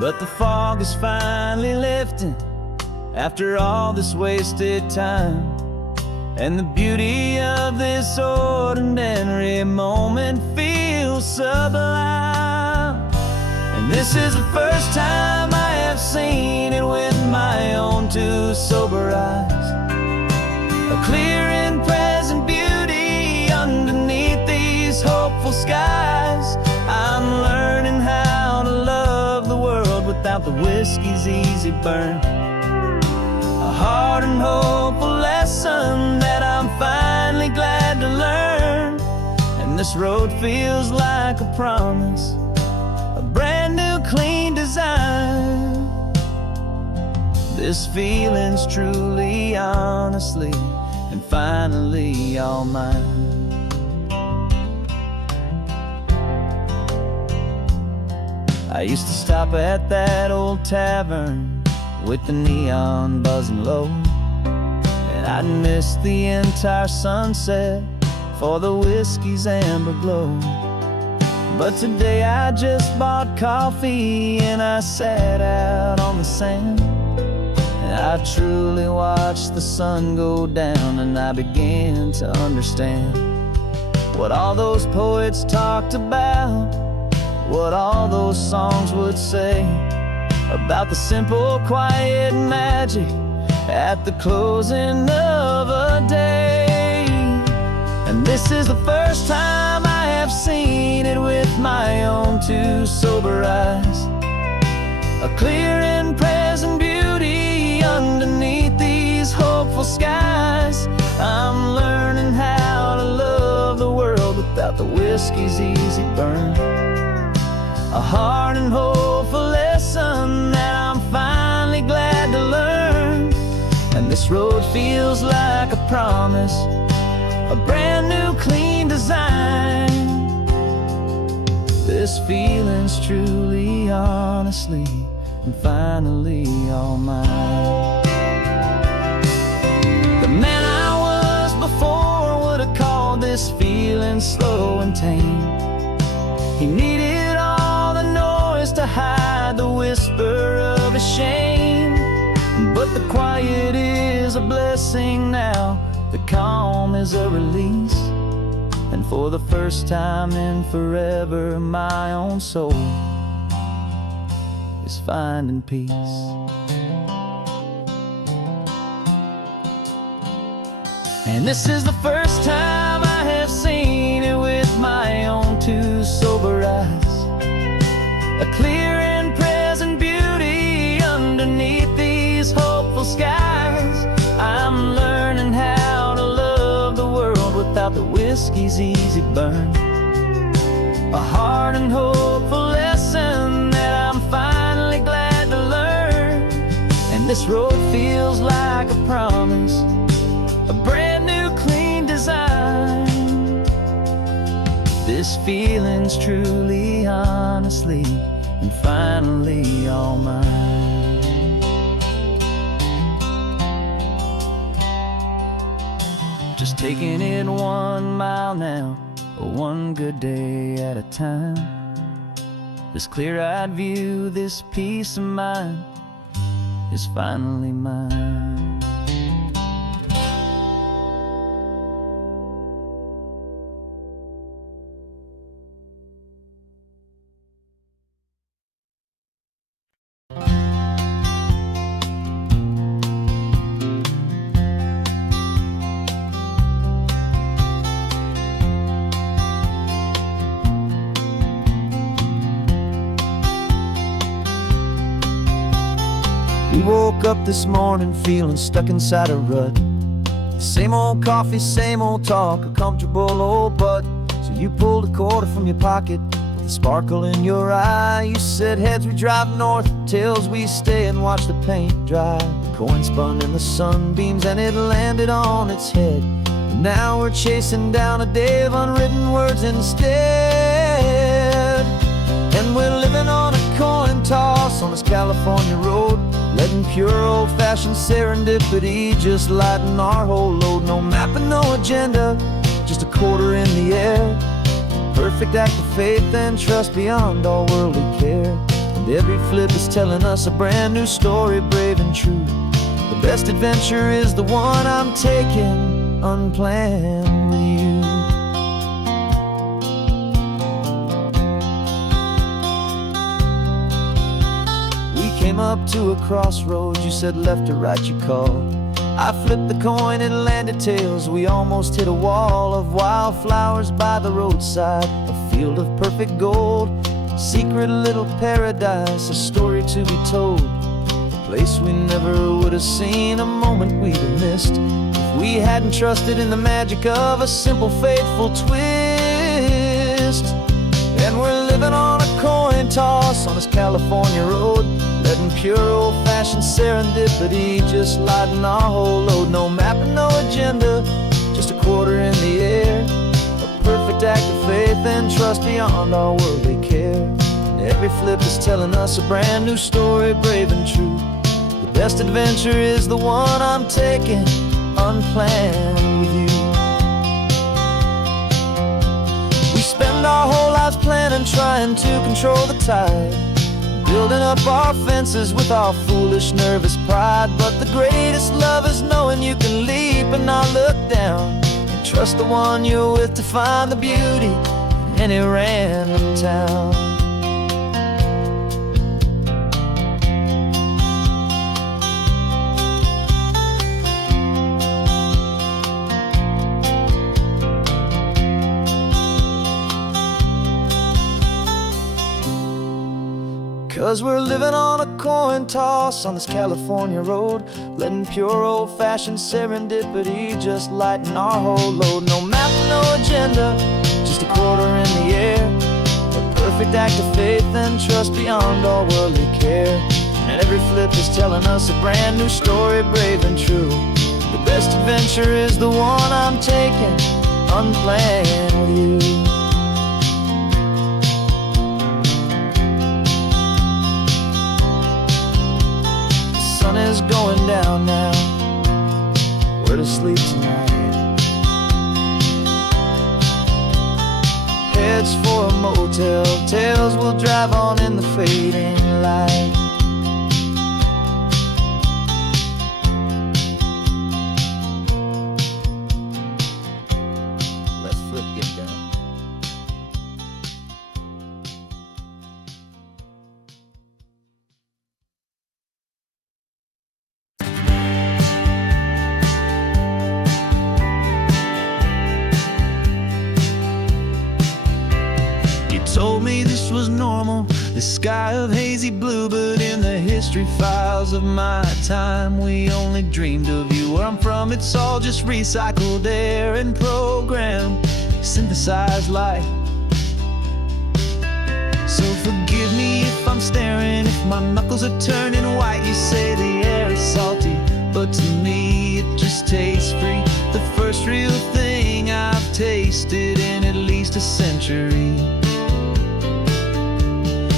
But the fog is finally lifting after all this wasted time, and the beauty of this ordinary moment feels sublime. And this is the first time I have seen it with my own two sober eyes, a clear and present beauty underneath these hopeful skies. I'm learning how to love the world without the whiskey's easy burn, a hard and hopeful lesson that I'm finally glad to learn. And this road feels like a promise, a brand new clean design. This feeling's truly, honestly, and finally all mine. I used to stop at that old tavern with the neon buzzing low, and I'd miss the entire sunset for the whiskey's amber glow. But today I just bought coffee and I sat out on the sand, and I truly watched the sun go down, and I began to understand what all those poets talked about, what all those songs would say about the simple, quiet magic at the closing of a day. And this is the first time I have seen it with my own two sober eyes, a clear and present beauty underneath these hopeful skies. I'm learning how to love the world without the whiskey's easy burn, a hard and hopeful lesson that I'm finally glad to learn. And this road feels like a promise, a brand new clean design. This feeling's truly, honestly, and finally all mine. The man I was before would have called this feeling slow and tame. He needed all the noise to hide the whisper of his shame. But the quiet is a blessing now, the calm is a release, and for the first time in forever my own soul is finding peace. And this is the first time I have seen it with my own two sober eyes, a clear and present beauty underneath these hopeful skies. I'm learning how to love the world without the whiskey's easy burn, a hard and hopeful lesson that I'm finally glad to learn. And this road feels like a promise, a brand new clean design. This feeling's truly, honestly, and finally all mine. Just taking it 1 mile now, one good day at a time. This clear-eyed view, this peace of mind is finally mine. We woke up this morning feeling stuck inside a rut. Same old coffee, same old talk, a comfortable old butt. So you pulled a quarter from your pocket with a sparkle in your eye. You said, heads we drive north, tails we stay and watch the paint dry. The coin spun in the sunbeams and it landed on its head. And now we're chasing down a day of unwritten words instead. And we're living on a coin toss on this California road, letting pure old-fashioned serendipity just lighten our whole load. No map and no agenda, just a quarter in the air. Perfect act of faith and trust beyond all worldly care. And every flip is telling us a brand new story, brave and true. The best adventure is the one I'm taking unplanned with you. Came up to a crossroads, you said left or right you called. I flipped the coin, it landed tails. We almost hit a wall of wildflowers by the roadside, a field of perfect gold, secret little paradise, a story to be told, a place we never would have seen, a moment we'd have missed if we hadn't trusted in the magic of a simple, faithful twist. And we're living on a coin toss on this California road, letting pure old-fashioned serendipity just lighten our whole load. No map and no agenda, just a quarter in the air. A perfect act of faith and trust beyond all worldly care. Every flip is telling us a brand new story, brave and true. The best adventure is the one I'm taking, unplanned with you. We spend our whole lives planning, trying to control the tide, building up our fences with our foolish, nervous pride. But the greatest love is knowing you can leap and not look down, and trust the one you're with to find the beauty in any random town. 'Cause we're living on a coin toss on this California road, letting pure old-fashioned serendipity just lighten our whole load. No map, no agenda, just a quarter in the air, a perfect act of faith and trust beyond all worldly care. And every flip is telling us a brand new story, brave and true. The best adventure is the one I'm taking, unplanned with you. The sun is going down now, we're to sleep tonight. Heads for a motel, tails will drive on in the fading light. Let's flip get down. Told me this was normal, the sky of hazy blue, but in the history files of my time, we only dreamed of you. Where I'm from, it's all just recycled air and programmed, synthesized light. So forgive me if I'm staring, if my knuckles are turning white. You say the air is salty, but to me it just tastes free. The first real thing I've tasted in at least a century.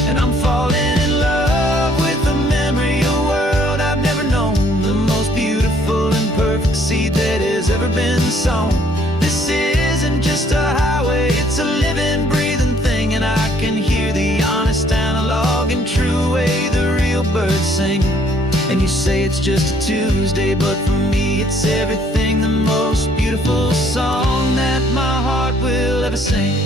And I'm falling in love with the memory of a world I've never known, the most beautiful and perfect seed that has ever been sown. This isn't just a highway, it's a living, breathing thing, and I can hear the honest, analog, and true way the real birds sing. And you say it's just a Tuesday, but for me it's everything, the most beautiful song that my heart will ever sing.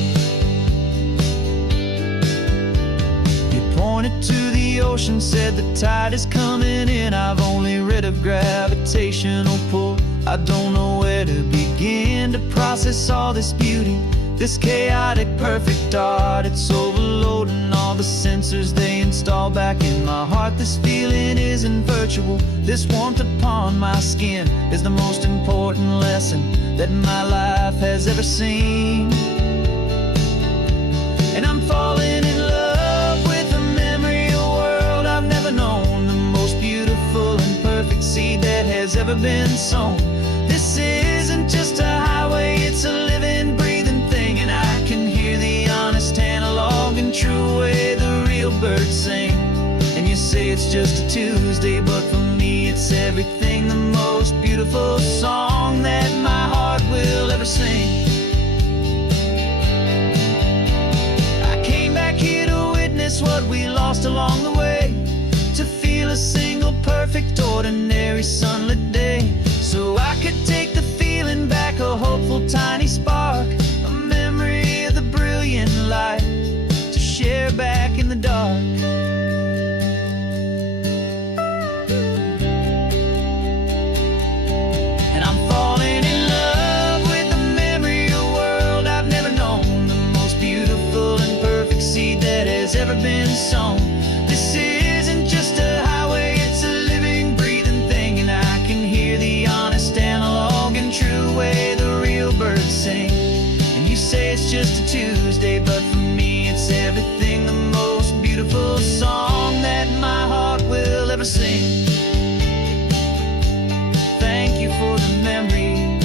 Pointed to the ocean, said the tide is coming in. I've only read of gravitational pull, I don't know where to begin to process all this beauty, this chaotic perfect art. It's overloading all the sensors they install back in my heart. This feeling isn't virtual, this warmth upon my skin is the most important lesson that my life has ever seen. And I'm falling in love with a memory of a world I've never known, the most beautiful and perfect seed that has ever been sown. This isn't just a highway, it's a living, breathing thing, and I can hear the honest, analog, and true way the real birds sing. And you say it's just a Tuesday, but for me it's everything, the most beautiful song that my heart will ever sing. Here to witness what we lost along the way, to feel a single perfect ordinary sunlit day, so I could take the feeling back, a hopeful tiny spark, a memory of the brilliant light to share back in the dark. And I'm falling in love with the memory of a world I've never known, the most beautiful and perfect seed that has ever been sown. This isn't just a highway, it's a living, breathing thing, and I can hear the honest, analog, and true way the real birds sing. And you say it's just a Tuesday, but for me it's everything, the most beautiful song that my heart will ever sing. Thank you for the memory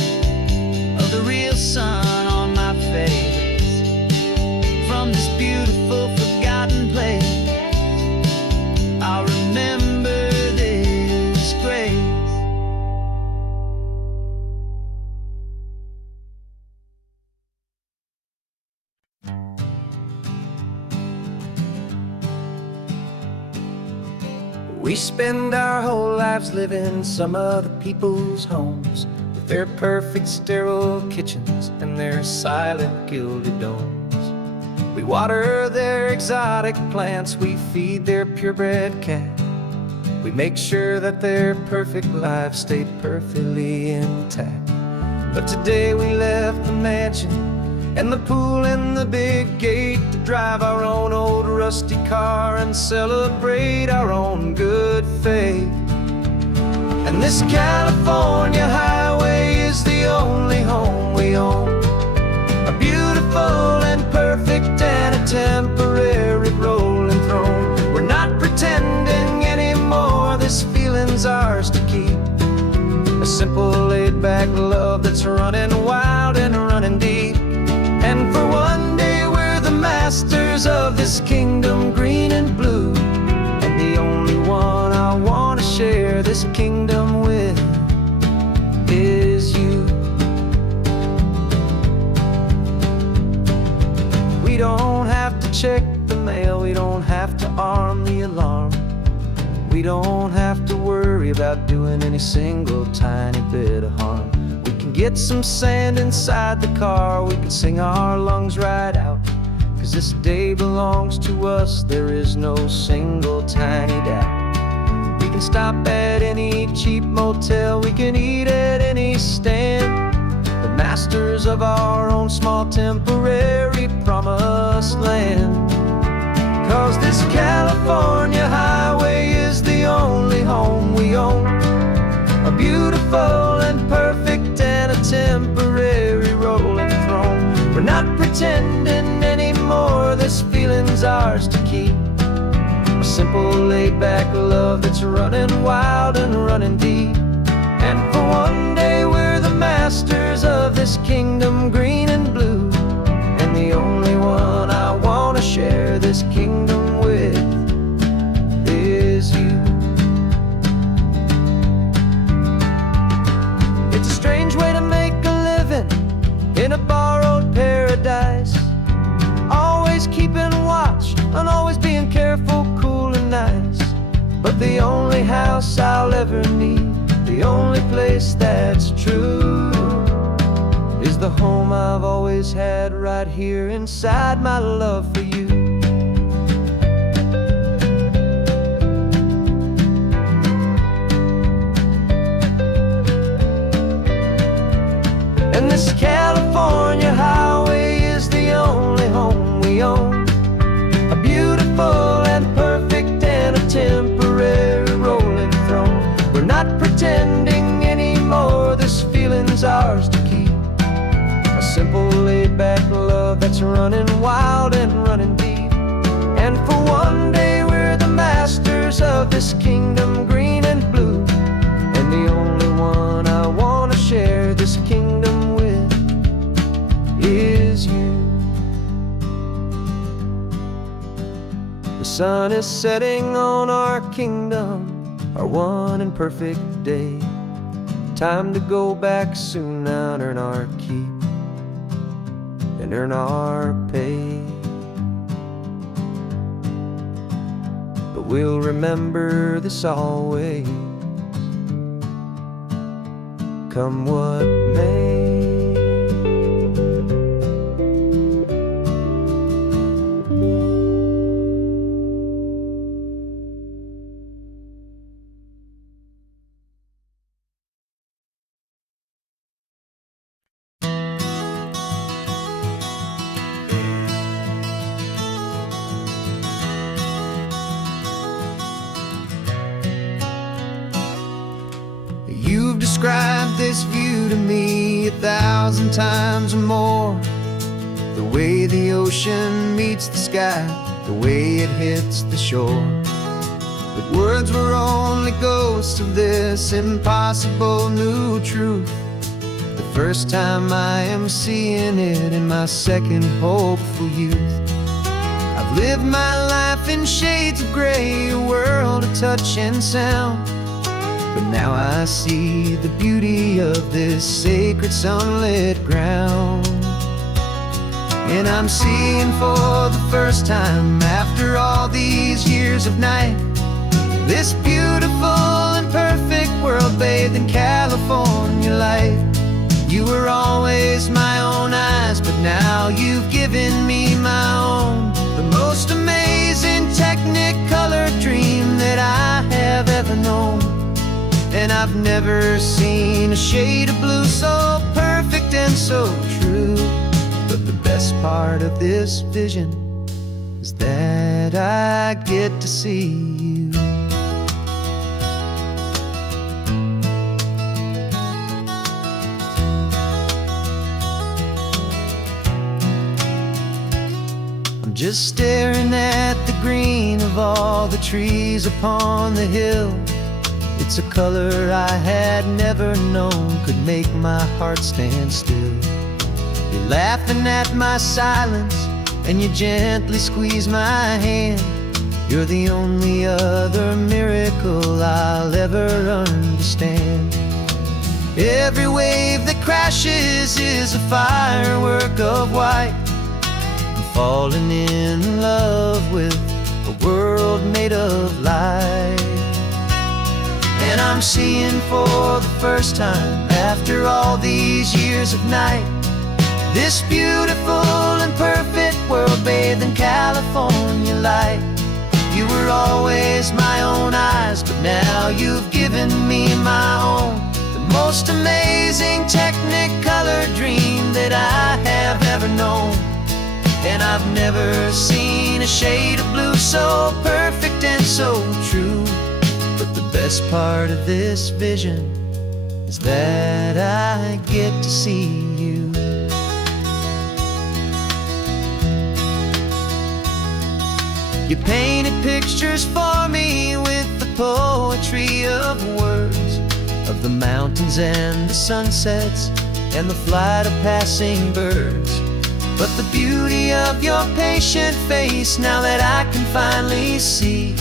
of the real sun on my face, from this beautiful forgotten place. We spend our whole lives living some other people's homes, with their perfect sterile kitchens and their silent gilded domes. We water their exotic plants, we feed their purebred cat. We make sure that their perfect lives stay perfectly intact. But today we left the mansion and the pool and the big gate to drive our own old rusty car and celebrate our own good faith. And this California highway is the only home we own, a beautiful and perfect and a temporary rolling throne. We're not pretending anymore, this feeling's ours to keep, a simple laid-back love that's running wild and running deep. And for one day we're the masters of this kingdom green and blue, and the only one I want to share this kingdom with is you. We don't have to check the mail, we don't have to arm the alarm, we don't have to worry about doing any single tiny bit of harm. We can get some sand inside the car, we can sing our lungs right out, 'cause this day belongs to us, there is no single tiny doubt. We can stop at any cheap motel, we can eat at any stand, the masters of our own small temporary promised land. 'Cause this California highway is the only home we own, a beautiful and perfect and a temporary rolling throne. We're not pretending anymore, this feeling's ours to keep, a simple laid-back love that's running wild and running deep. And for one day we're the masters of this kingdom green and blue, and the only one I want to share this kingdom with is you. It's a strange way to make a living in a borrowed paradise, always keeping watch and always being careful, cool and nice. But the only house I'll ever need, the only place that's true, is the home I've always had right here inside my love for you. And this California highway is the only home we own, a beautiful and perfect and a temporary rolling throne. We're not pretending anymore, this feeling's ours to keep, a simple laid-back love that's running wild and running deep. And for one day we're the masters of this kingdom green and blue, and the only one I want to share this kingdom with is you. The sun is setting on our kingdom, our one and perfect day. Time to go back soon now and earn our keep and earn our pay. But we'll remember this always, come what may. You've described this view to me 1,000 times or more, the way the ocean meets the sky, the way it hits the shore. But words were only ghosts of this impossible new truth, the first time I am seeing it in my second hopeful youth. I've lived my life in shades of gray, a world of touch and sound, but now I see the beauty of this sacred sunlit ground. And I'm seeing for the first time, after all these years of night, This beautiful and perfect world bathed in California light. You were always my own eyes, but now you've given me my own. The most amazing technicolor dream that I have ever known. And I've never seen a shade of blue so perfect and so true. But the best part of this vision is that I get to see you. I'm just staring at the green of all the trees upon the hill. It's a color I had never known could make my heart stand still. You're laughing at my silence, and you gently squeeze my hand. You're the only other miracle I'll ever understand. Every wave that crashes is a firework of white. I'm falling in love with a world made of light. And I'm seeing for the first time, after all these years of night, this beautiful and perfect world bathed in California light. You were always my own eyes, but now you've given me my own. The most amazing technicolor dream that I have ever known. And I've never seen a shade of blue so perfect and so true. But the best part of this vision is that I get to see you. You painted pictures for me with the poetry of words, of the mountains and the sunsets and the flight of passing birds. But the beauty of your patient face, now that I can finally see,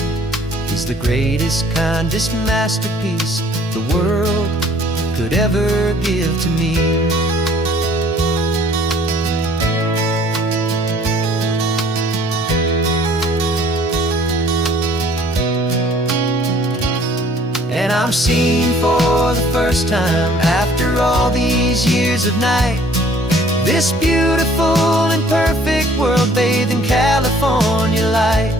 is the greatest, kindest masterpiece the world could ever give to me. And I'm seeing for the first time, after all these years of night, this beautiful and perfect world bathed in California light.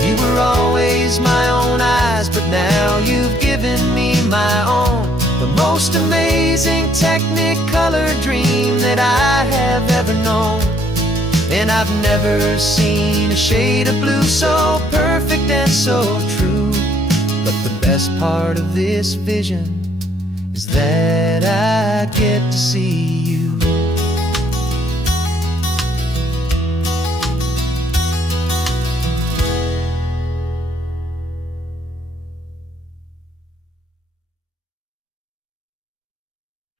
You were always my own eyes, but now you've given me my own. The most amazing technicolor dream that I have ever known. And I've never seen a shade of blue so perfect and so true. But the best part of this vision is that I get to see you.